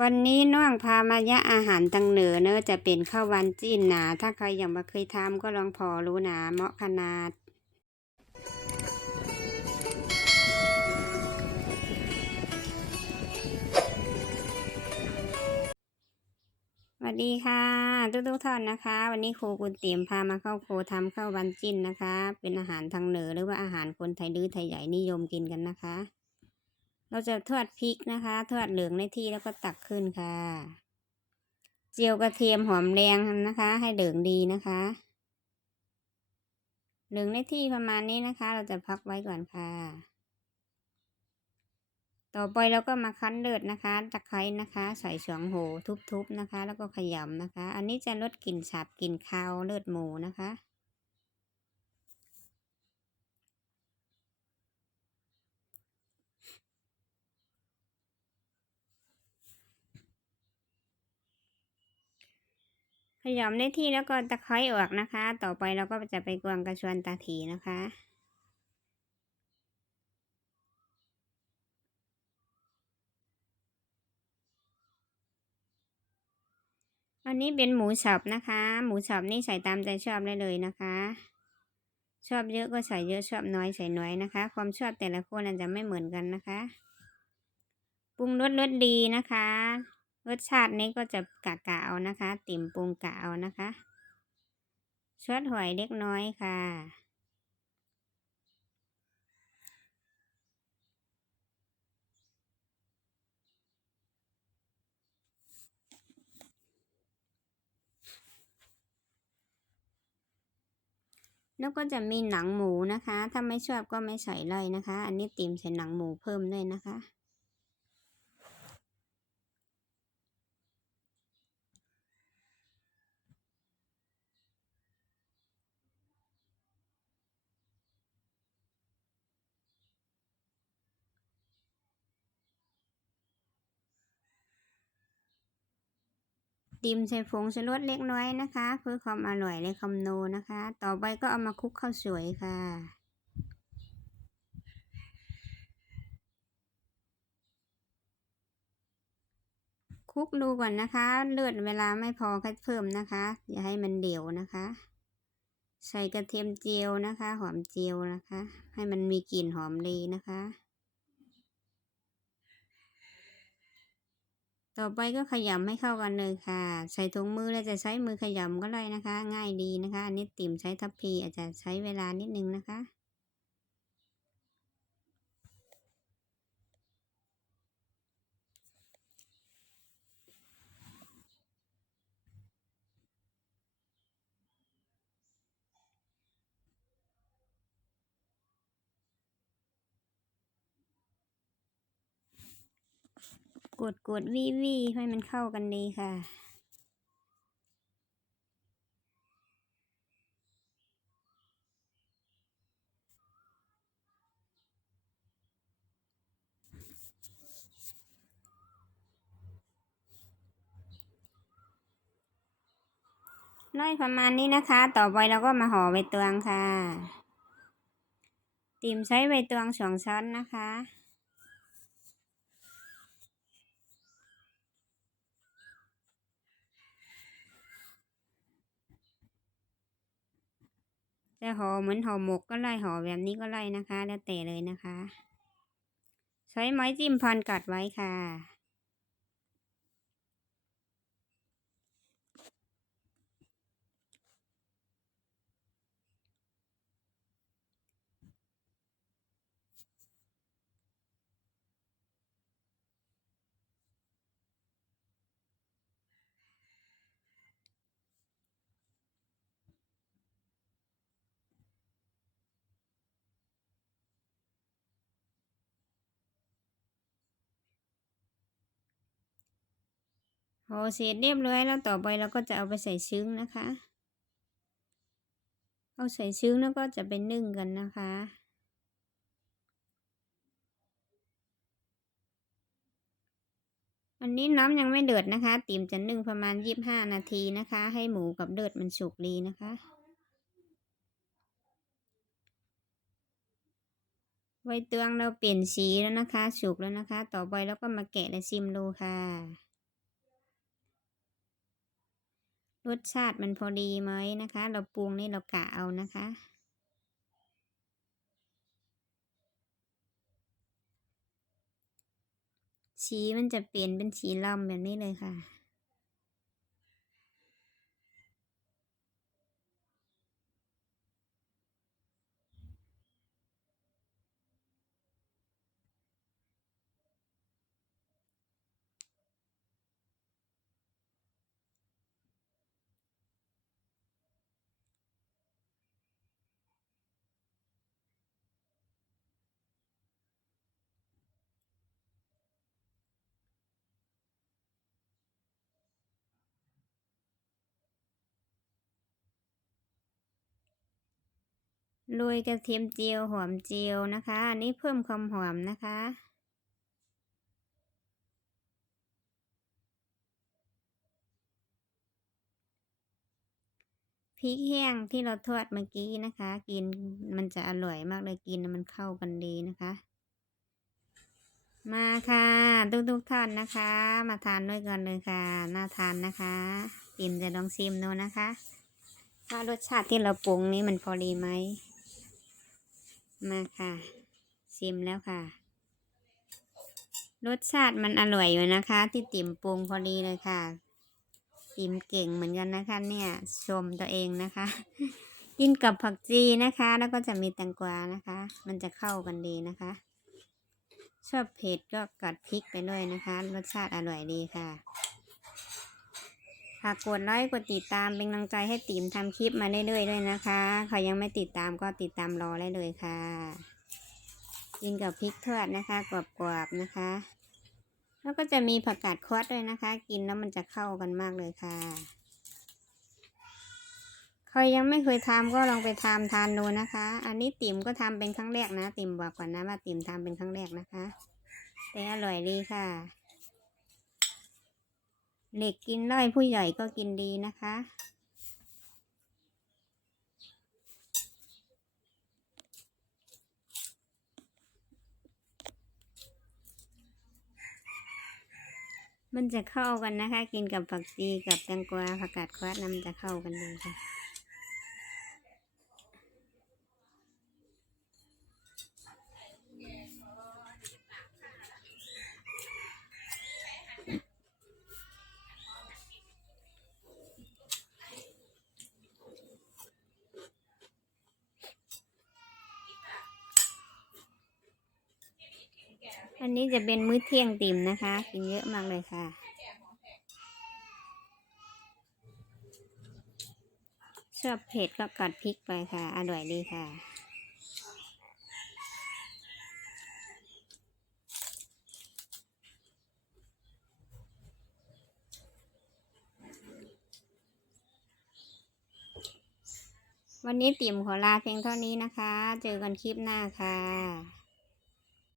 วันนี้น้องพามายะอาหารตังเหนือเนอะจะเป็นข้าววันจีนหนา ถ้าใครยังไม่เคยทำก็ลองพอรู้นะเหมาะขนาดสวัสดีค่ะ ทุกทุกท่านนะคะ วันนี้ครูกุลเตียมพามาเข้าโครูทำข้าววันจิ้นนะคะ เป็นอาหารทางเหนือหรือว่าอาหารคนไทยดื้อไทยใหญ่นิยมกินกันนะคะ เราจะทอดพริกนะคะ ทอดเหลืองในที่แล้วก็ตักขึ้นค่ะ เจียวกระเทียมหอมแดงนะคะ ให้เหลืองดีนะคะ เหลืองในที่ประมาณนี้นะคะ เราจะพักไว้ก่อนค่ะ ต่อไปเราก็มาคั้นเลือดนะคะ ตะไคร้นะคะ ใส่สองโหทุบๆนะคะ แล้วก็ขยำนะคะ อันนี้จะลดกลิ่นสาบกลิ่นคาวเลือดหมูนะคะ ขยำได้ที่แล้วก็ตะไคร้ออกนะคะ ต่อไปเราก็จะไปกวางกระชวนตาถีนะคะ อันนี้เป็นหมูสับนะคะ หมูสับนี่ใส่ตามใจชอบได้เลยนะคะ ชอบเยอะก็ใส่เยอะชอบน้อยใส่น้อยนะคะ ความชอบแต่ละคนอาจจะไม่เหมือนกันนะคะ ปรุงรสรสดีนะคะ รสชาตินี้ก็จะกะกะเอานะคะ ติ่มปรุงกะเอานะคะชดหอยเล็กน้อยค่ะ แล้วก็จะมีหนังหมูนะคะ ถ้าไม่ชอบก็ไม่ใส่เลยนะคะ อันนี้ติ่มใส่หนังหมูเพิ่มด้วยนะคะ ติมใส่ผงชูรสเล็กน้อยนะคะ เพื่อความอร่อยและคำโนนะคะ ต่อไปก็เอามาคลุกข้าวสวยค่ะคลุกดูก่อนนะคะ เลือดเวลาไม่พอก็เพิ่มนะคะ อย่าให้มันเดี่ยวนะคะ ใส่กระเทียมเจียวนะคะ หอมเจียวนะคะ ให้มันมีกลิ่นหอมดีนะคะ ต่อไปก็ขยำให้เข้ากันเลยค่ะ ใส่ถุงมือแล้วจะใช้มือขยำก็ได้นะคะ ง่ายดีนะคะอันนี้ติ่มใช้ทัพพีอาจจะใช้เวลานิดนึงนะคะ กดกดวิวีให้มันเข้ากันดีค่ะ น้อยประมาณนี้นะคะ ต่อไปเราก็มาห่อใบตองค่ะติ่มใช้ใบตองสองช้อนนะคะ จะห่อเหมือนห่อหมกก็ไล่ห่อแบบนี้ก็ไล่นะคะ แล้วแต่เลยนะคะ ใช้ไม้จิ้มพันกัดไว้ค่ะ ห่อเสร็จเรียบร้อยแล้วต่อไปเราก็จะเอาไปใส่ซึ้งนะคะ เอาใส่ซึ้งแล้วก็จะไปนึ่งกันนะคะ อันนี้น้ำยังไม่เดือดนะคะ ติ่มจะนึ่งประมาณยี่บห้านาทีนะคะ ให้หมูกับเลือดมันสุกดีนะคะ ใบเตืองเราเปลี่ยนสีแล้วนะคะ สุกแล้วนะคะ ต่อไปเราก็มาแกะและชิมดูค่ะ ร สชาติมันพอดีไหมนะคะ เราปรุงนี่เรากะเอานะคะ สีมันจะเปลี่ยนเป็นสีล่ำแบบนี้เลยค่ะ โรยกระเทียมเจียวหอมเจียวนะคะ อันนี้เพิ่มความหอมนะคะ พริกแห้งที่เราทอดเมื่อกี้นะคะ กินมันจะอร่อยมากเลยกินมันเข้ากันดีนะคะ มาค่ะทุกทุกท่านนะคะ มาทานด้วยกันเลยค่ะ น่าทานนะคะปิ่มจะลองชิมดูนะคะว่ารสชาติที่เราปรุงนี้มันพอดีไหม มาค่ะ ชิมแล้วค่ะ รสชาติมันอร่อยอยู่นะคะ ที่ติ่มปรุงพอดีเลยค่ะ ติ่มเก่งเหมือนกันนะคะ เนี่ย ชมตัวเองนะคะ กินกับผักจีนะคะ แล้วก็จะมีแตงกวานะคะ มันจะเข้ากันดีนะคะ ชอบเผ็ดก็กัดพริกไปด้วยนะคะ รสชาติอร่อยดีค่ะ ฝากกดไลค์กดติดตามเป็นกำลังใจให้ติ๋มทำคลิปมาเรื่อยๆด้วยนะคะใครยังไม่ติดตามก็ติดตามรอได้เลยค่ะกินกับพริกทอดนะคะกรอบๆนะคะ แล้วก็จะมีผักกาดคอสด้วยนะคะ กินแล้วมันจะเข้ากันมากเลยค่ะใครยังไม่เคยทำก็ลองไปทำทานดูนะคะ อันนี้ติ๋มก็ทำเป็นครั้งแรกนะ ติ๋มบอกก่อนนะว่าติ๋มทำเป็นครั้งแรกนะคะ แต่อร่อยดีค่ะ เด็กกินได้ผู้ใหญ่ก็กินดีนะคะ มันจะเข้ากันนะคะ กินกับผักชีกับแตงกวาผักกาดควาดน้ำจะเข้ากันดีค่ะ อันนี้จะเป็นมื้อเที่ยงติ่มนะคะ กินเยอะมากเลยค่ะ ชอบเผ็ดก็กัดพริกไปค่ะ อร่อยดีค่ะวันนี้ติ่มขอลาเพียงเท่านี้นะคะ เจอกันคลิปหน้าค่ะ